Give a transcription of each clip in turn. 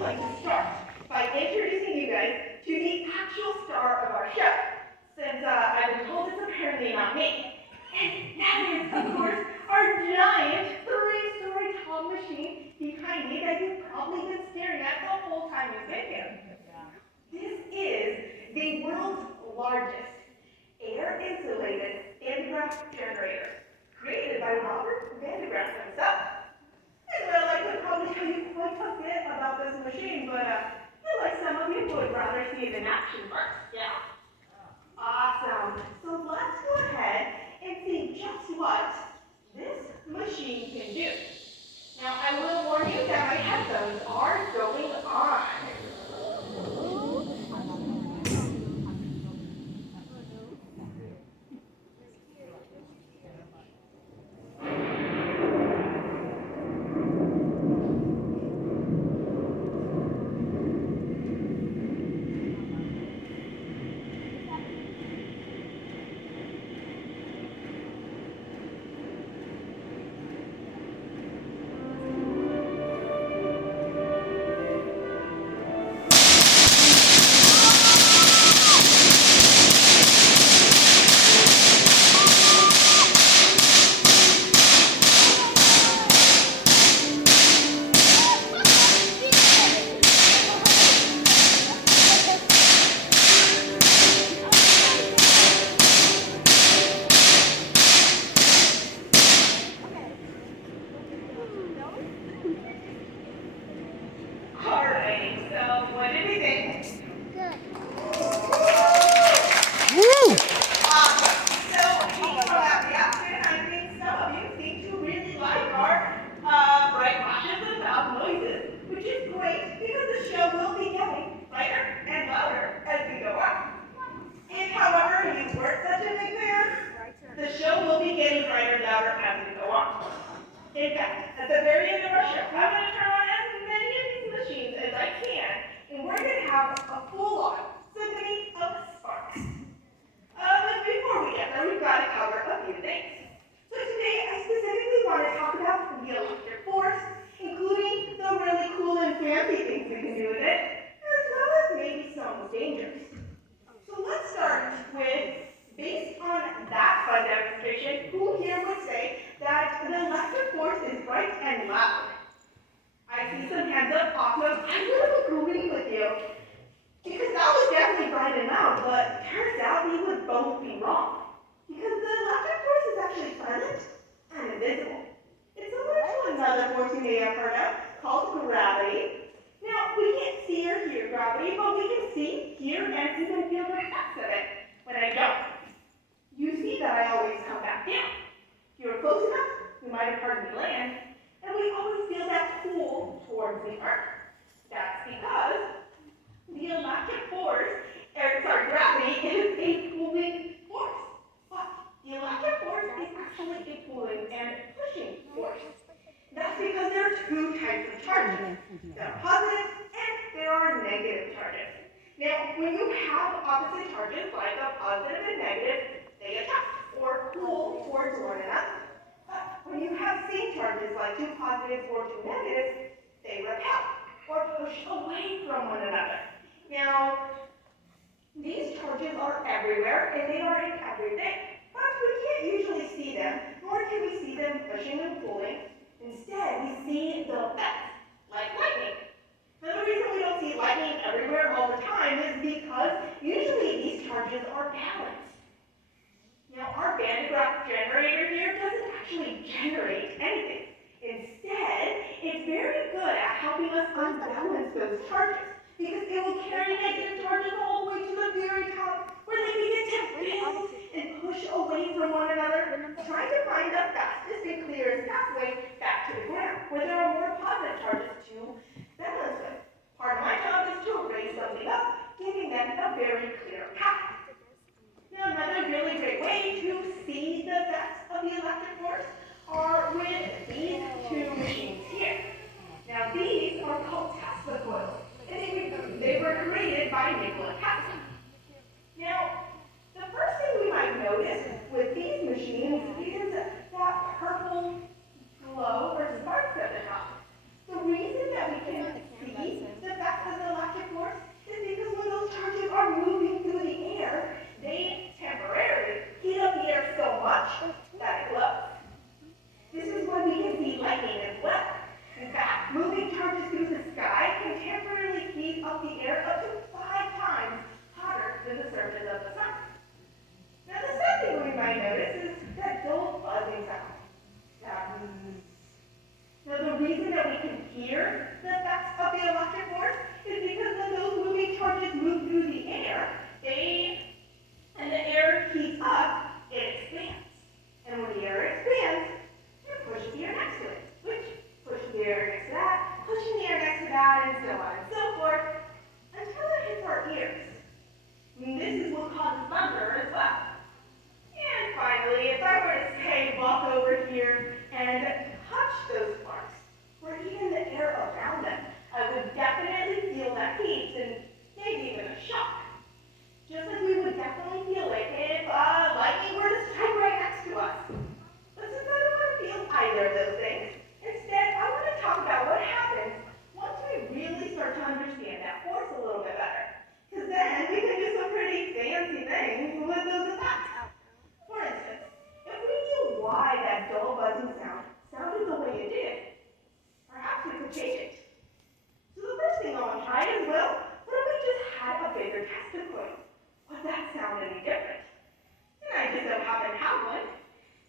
would like to start by introducing you guys to the actual star of our show, since I've been told it's apparently not me. And that is, of course, our giant three-story tall machine behind me that you've probably been staring at the whole time you've been here. This is the world's largest air-insulated Van generator, created by Robert Van himself. And well, I could probably tell you quite a bit about this machine, but I feel like some of you would rather see it in action first, yeah? Awesome. So let's go ahead and see just what this machine can do. Now, I will warn you that my headphones are going on. Alright, so what did we think? Good. Woo! Awesome. So, from that reaction, I think some of you seem to really like our bright flashes and loud noises, which is great because the show will be getting brighter and louder as we go on. If, however, you weren't such a big fan, the show will be getting brighter and louder as we go on. In fact, at the very end of our show, I'm going to turn on as many of these machines as I can, and we're going to have a full-on symphony of sparks. But before we get there, we've got to cover a few things. So today, I specifically want to talk about the electric force, including the really cool and fancy things we can do with it, as well as maybe some dangers. So let's start with, based on that fun demonstration, who here would say that the electric force is bright and loud? I see some hands up. Awesome. I would agree with you, because that was definitely bright and loud, but turns out we would both be wrong, because the electric force is actually silent and invisible. It's similar to another force you may have heard of called gravity. Now, we can't see or hear gravity, but we can see, hear, and even feel the effects of it when I jump. You see that I always come back down. If you were close enough, you might have heard me land, and we always feel that pull towards the earth. That's because the electric force, gravity is a pulling force. But the electric force is actually a pulling and pushing force. That's because there are two types of charges. There are positive and there are negative charges. Now, when you have opposite charges, like a positive and negative, they attract or pull towards one another. But when you have same charges, like two positives or two negatives, they repel or push away from one another. Now, these charges are everywhere and they are in everything, but we can't usually see them, nor can we see them pushing and pulling. Instead, we see the effects, like lightning. Now, the reason we don't see lightning everywhere all the time is because usually these charges are balanced. Now, our Van generator here doesn't actually generate anything. Instead, it's very good at helping us unbalance those charges, because it will carry negative charges all the way to the very top, where they begin to build and push away from one another, trying to find the fastest and clearest pathway back to the ground, where there are more positive charges to balance with. Part of my job is to raise something up, giving them a very clear path. Now, another really great way to see the effects of the electric force are with these two machines here. Now, these are called Tesla coils, and they were created by Nikola Tesla. Now, the first thing we might notice with these machines is that purple glow or sparks at the top. The reason that we can and so on and so forth, until it hits our ears. And this is what causes thunder as well. And finally, if I were to say walk over here and touch those sparks, or even the air around them, I would definitely feel that heat and maybe even a shock. Just like we would definitely feel it if lightning were to strike right next to us. But since I don't want to feel either of those things, instead I want to talk about what happens once we really start to understand that force a little bit better. Because then we can do some pretty fancy things with those effects. For instance, if we knew why that dull buzzing sound sounded the way it did, perhaps we could change it. So the first thing I want to try is, well, what if we just had a bigger testicle? Would that sound any different? And I just so happen to have one.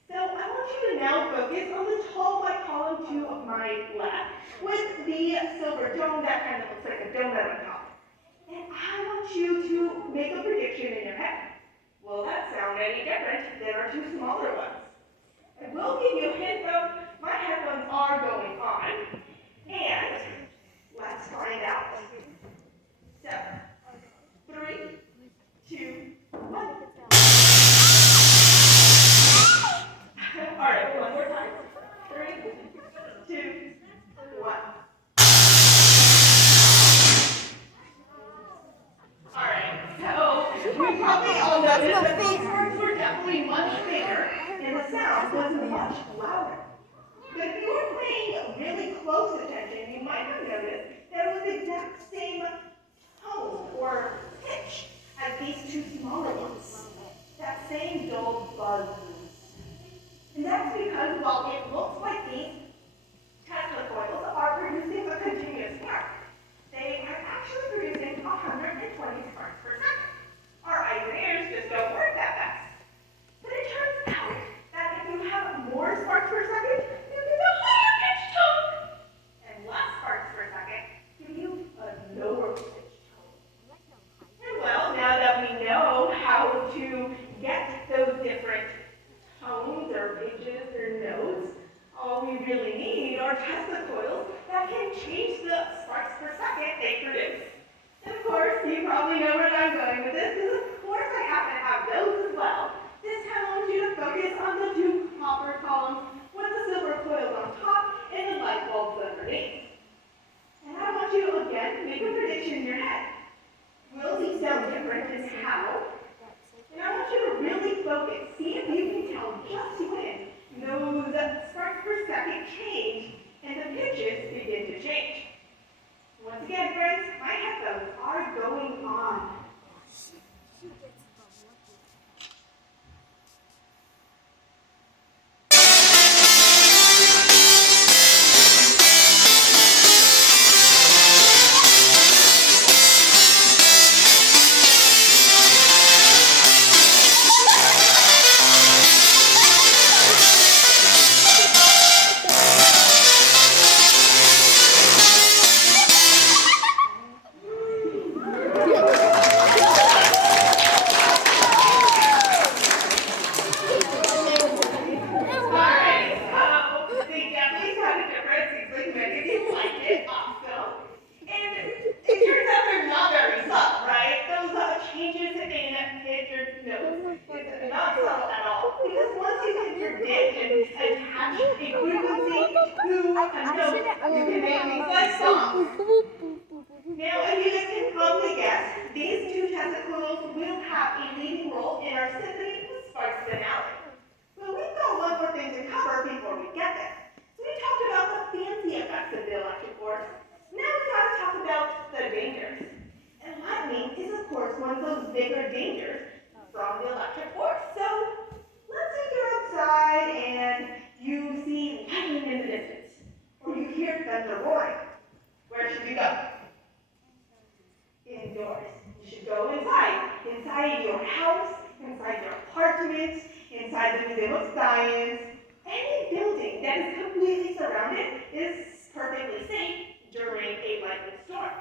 So I want you to now focus on the tall white column to my left with the silver dome that kind of looks like a donut on top. And I want you to make a prediction in your head. Will that sound any different than our two smaller ones? I will give you a hint though, my headphones are going on. And let's find out. So, 3, 2, 1. Alright, one more time. 3, 2, 1. Alright, so we probably all noticed that those words were definitely much bigger and the sound was much louder. But if you were paying really close attention, you might have noticed that it was the exact same tone or pitch as these two smaller ones. That same dull buzz. And that's because while it looks like these Tesla coils are producing a continuous spark, they are actually producing 120 sparks per second. Our eyes and ears just don't work that fast. But it turns out that if you have more sparks per second, you get a higher pitched tone. And less sparks per second give you a lower pitched tone. And well, now that we know how to get those different tones or pitches or notes, all we really need are Tesla coils that can change the sparks per second they produce. And of course, you probably know where I'm going with this, because of course I happen to have those as well. This time I want you to focus on the two copper columns with the silver coils on top and the light bulbs underneath. And I want you to again make a prediction in your head. Will these sound different and how? And I want you to really focus. See if you can tell just when those sparks per second change and the pitches begin to change. Once again, friends, my headphones are going on. Now, if you can probably guess, these two testicles will have a leading role in our symphony with sparks finale. But we've got one more thing to cover before we get there. So we talked about the fancy effects of the electric force. Now we've got to talk about the dangers. And lightning is, of course, one of those bigger dangers from the electric force. So let's say you're outside and you see lightning in the distance, or you hear thunder roaring. Where should you go? Indoors. You should go inside your house, inside your apartment, inside the Museum of Science. Any building that is completely surrounded is perfectly safe during a lightning storm.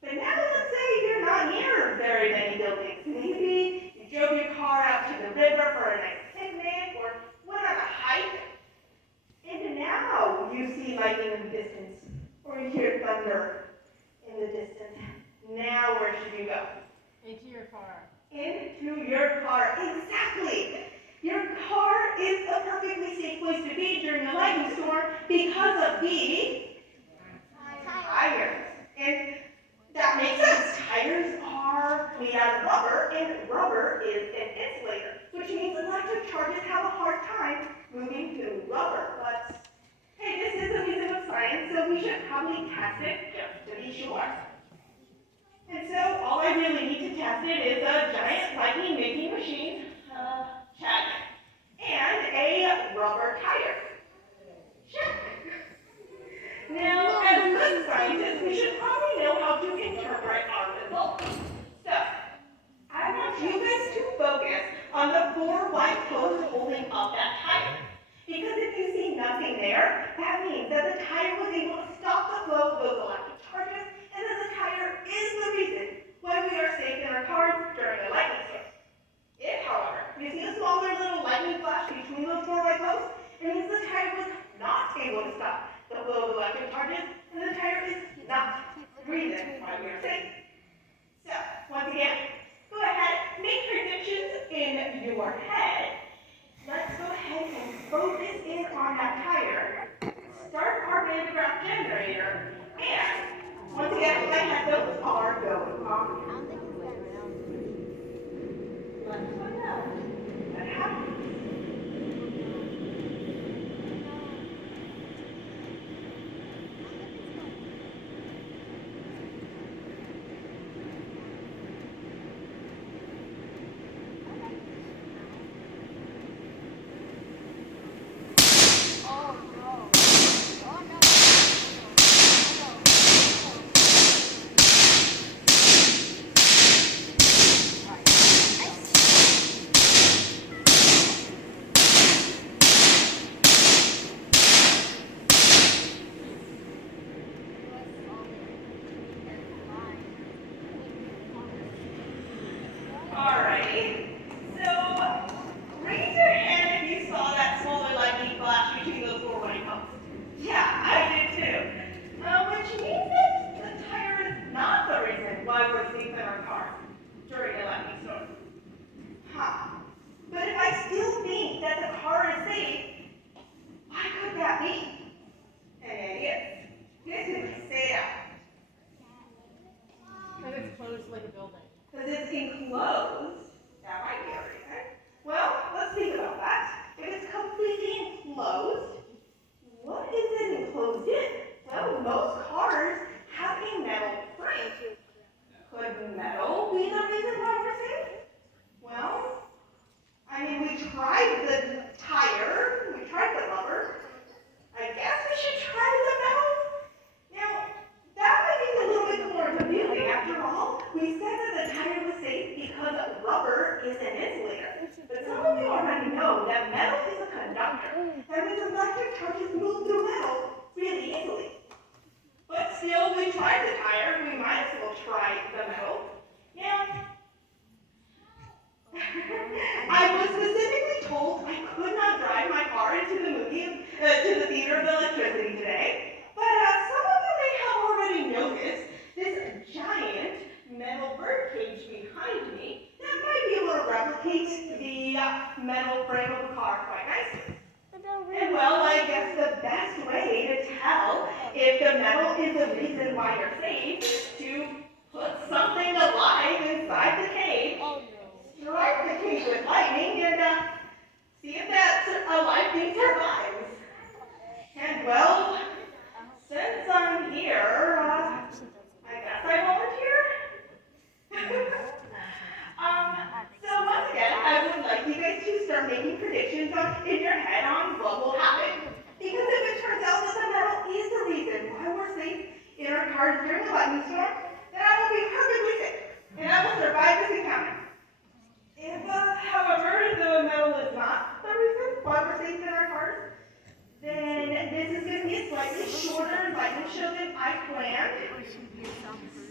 But now let's say you're not near very many buildings. Maybe you drove your car out to the river for a nice picnic or went on a hike. And now you see lightning in the distance or you hear thunder. the distance. Now where should you go? Into your car. Into your car, exactly. Your car is a perfectly safe place to be during a lightning storm because of the tires. And that makes sense. Tires are made out of rubber, and rubber is an insulator, which means electric charges have a hard time moving through rubber. But hey, this is a museum of science, so we should probably test it just to be sure. And so all I really need to test it is a giant lightning making machine, check, and a rubber tire. Check. Now, as good scientists, we should probably know how to interpret our results. So, I want you guys to focus on the 4 white posts holding up that tire. Because if you see nothing there, that means that the tire was able to stop the flow of those electric charges, and that the tire is the reason why we are safe in our cars during a lightning storm. If, however, you see a smaller little lightning flash between those 4 white posts, it means the tire was not able to stop the flow of electric charges, and the tire is not the reason why we are safe. So, once again, go ahead, make predictions in your head. Let's go ahead and focus in on that tire. Start our radiograph generator, and once again, my headphones are going on. Let us know what happens. Alrighty, so raise your hand if you saw that smaller lightning flash between those 4 white posts. Yeah, I did too. Which means that the tire is not the reason why we're safe in our cars during a lightning storm. Huh. But if I still think that the car is safe, why could that be? Any ideas? Say it out. And it's closed like a building. Because it's enclosed. That might be a reason. Well, let's think about that. If it's completely enclosed, what is it enclosed in? Well, most cars have a metal frame. Could metal be the reason why we're safe? Well, I mean, we tried the tire, we tried the rubber. I guess we should try the metal. Now, that might be a little bit more confusing. After all, we said that the tire was safe because rubber is an insulator. But some of you already know that metal is a conductor. That means electric charges move through metal really easily. But still, we tried the tire. We might as well try the metal. Now, I was specifically told I could not drive my car into the theater of electricity today. But some of you may have already noticed this giant metal bird cage behind me that might be able to replicate the metal frame of a car quite nicely. And well, I guess the best way to tell if the metal is the reason why you're safe is to put something alive inside the cage, strike the cage with lightning, and see if that alive thing survives. And well, since I'm here, I guess I volunteer. So once again, I would like you guys to start making predictions in your head on what will happen. Because if it turns out that the metal is the reason why we're safe in our cars during a lightning storm, then I will be perfectly safe, and I will survive this encounter. If, however, the metal is not the reason why we're safe in our cars, then this is going to be a slightly shorter lightning show than I planned.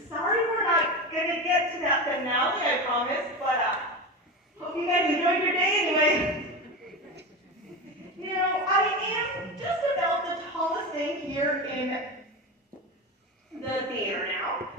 Sorry we're not going to get to that finale, I promise, but hope you guys enjoyed your day anyway. Now, I am just about the tallest thing here in the theater now,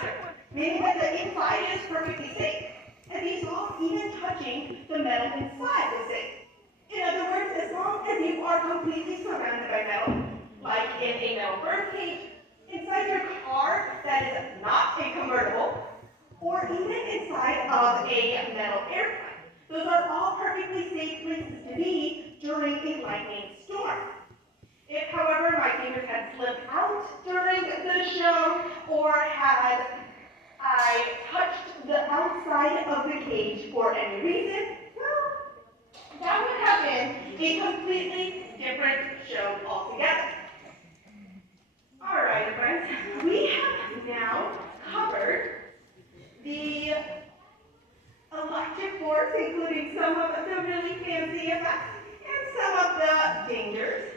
faster, meaning that the inside is perfectly safe, and these off even touching the metal inside is safe. In other words, as long as you are completely surrounded by metal, like in a metal bird cage, inside your car that is not a convertible, or even inside of a metal airplane. Those are all perfectly safe places to be during a lightning storm. If, however, my fingers had slipped out during the show, or had I touched the outside of the cage for any reason, well, that would have been a completely different show altogether. Alright, friends, we have now covered the electric force, including some of the really fancy effects and some of the dangers